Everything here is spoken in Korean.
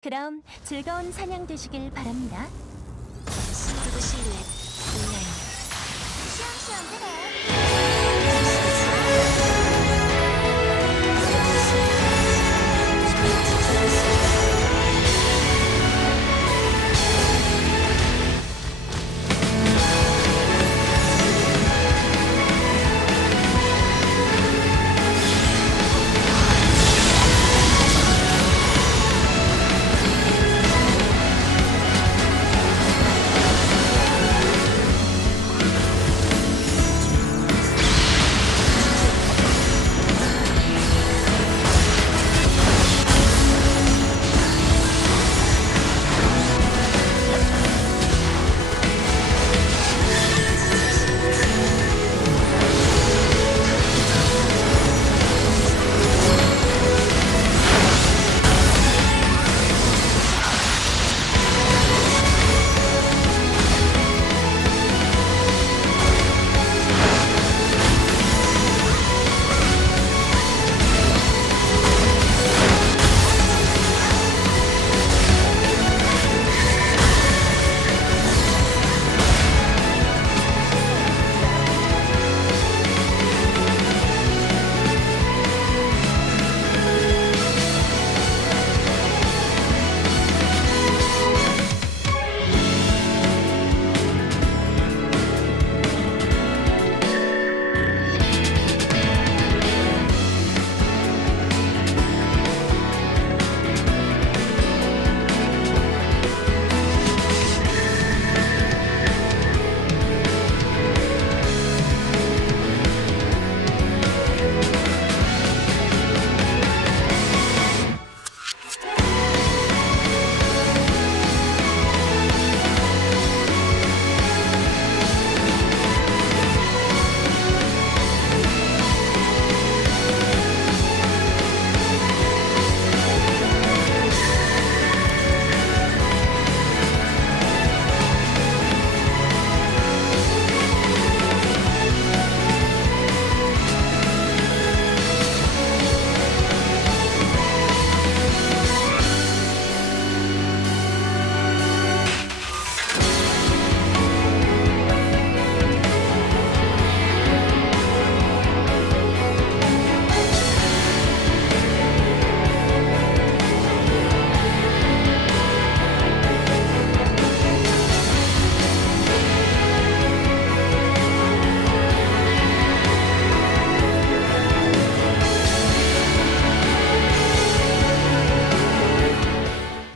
그럼 즐거운 사냥 되시길 바랍니다. 실루엣 온라인 시험 시험 그래